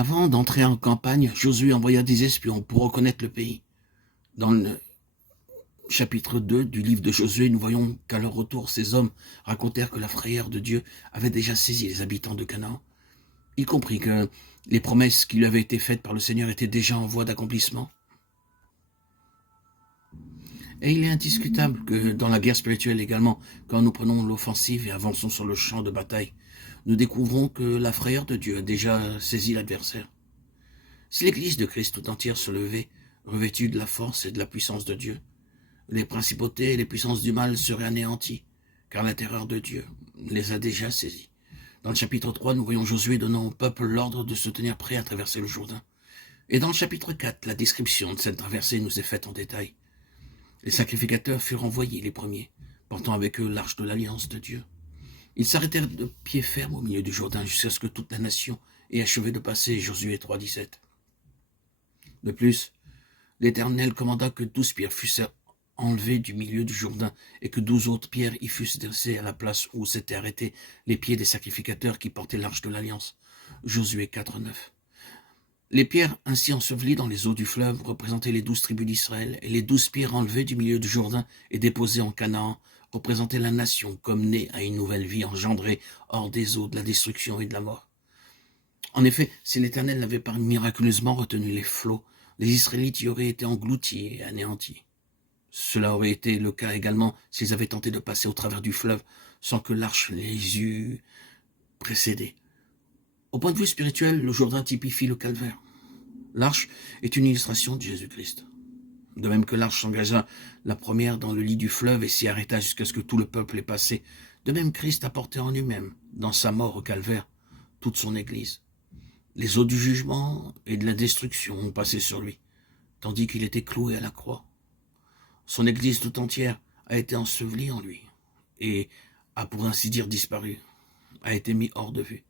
Avant d'entrer en campagne, Josué envoya des espions pour reconnaître le pays. Dans le chapitre 2 du livre de Josué, nous voyons qu'à leur retour, ces hommes racontèrent que la frayeur de Dieu avait déjà saisi les habitants de Canaan. Il comprit que les promesses qui lui avaient été faites par le Seigneur étaient déjà en voie d'accomplissement. Et il est indiscutable que dans la guerre spirituelle également, quand nous prenons l'offensive et avançons sur le champ de bataille, nous découvrons que la frayeur de Dieu a déjà saisi l'adversaire. Si l'Église de Christ tout entière se levait, revêtue de la force et de la puissance de Dieu, les principautés et les puissances du mal seraient anéanties, car la terreur de Dieu les a déjà saisis. Dans le chapitre 3, nous voyons Josué donnant au peuple l'ordre de se tenir prêt à traverser le Jourdain. Et dans le chapitre 4, la description de cette traversée nous est faite en détail. Les sacrificateurs furent envoyés les premiers, portant avec eux l'arche de l'alliance de Dieu. Ils s'arrêtèrent de pied ferme au milieu du Jourdain jusqu'à ce que toute la nation ait achevé de passer, Josué 3, 17. De plus, l'Éternel commanda que 12 pierres fussent enlevées du milieu du Jourdain et que 12 autres pierres y fussent dressées à la place où s'étaient arrêtés les pieds des sacrificateurs qui portaient l'arche de l'Alliance. Josué 4, 9. Les pierres ainsi ensevelies dans les eaux du fleuve représentaient les 12 tribus d'Israël, et les 12 pierres enlevées du milieu du Jourdain et déposées en Canaan représentaient la nation comme née à une nouvelle vie engendrée hors des eaux de la destruction et de la mort. En effet, si l'Éternel n'avait pas miraculeusement retenu les flots, les Israélites y auraient été engloutis et anéantis. Cela aurait été le cas également s'ils avaient tenté de passer au travers du fleuve sans que l'arche les eût précédés. Au point de vue spirituel, le Jourdain typifie le calvaire. L'arche est une illustration de Jésus-Christ. De même que l'arche s'engagea la première dans le lit du fleuve et s'y arrêta jusqu'à ce que tout le peuple ait passé, de même Christ a porté en lui-même, dans sa mort au calvaire, toute son Église. Les eaux du jugement et de la destruction ont passé sur lui, tandis qu'il était cloué à la croix. Son Église tout entière a été ensevelie en lui et a pour ainsi dire disparu, a été mis hors de vue,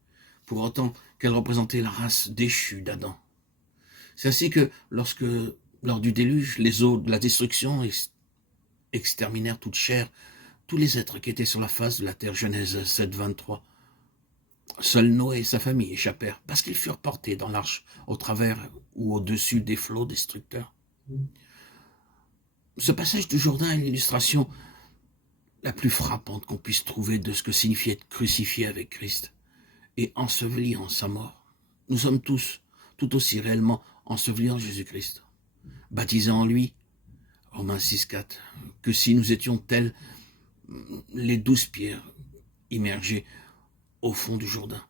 pour autant qu'elle représentait la race déchue d'Adam. C'est ainsi que lors du déluge, les eaux de la destruction exterminèrent toute chair, tous les êtres qui étaient sur la face de la terre. Genèse 7, 23. Seul Noé et sa famille échappèrent, parce qu'ils furent portés dans l'arche, au travers ou au-dessus des flots destructeurs. Ce passage du Jourdain est l'illustration la plus frappante qu'on puisse trouver de ce que signifiait être crucifié avec Christ et enseveli en sa mort. Nous sommes tous, tout aussi réellement, ensevelis en Jésus-Christ, baptisés en lui, Romains 6, 4, que si nous étions tels les 12 pierres immergées au fond du Jourdain.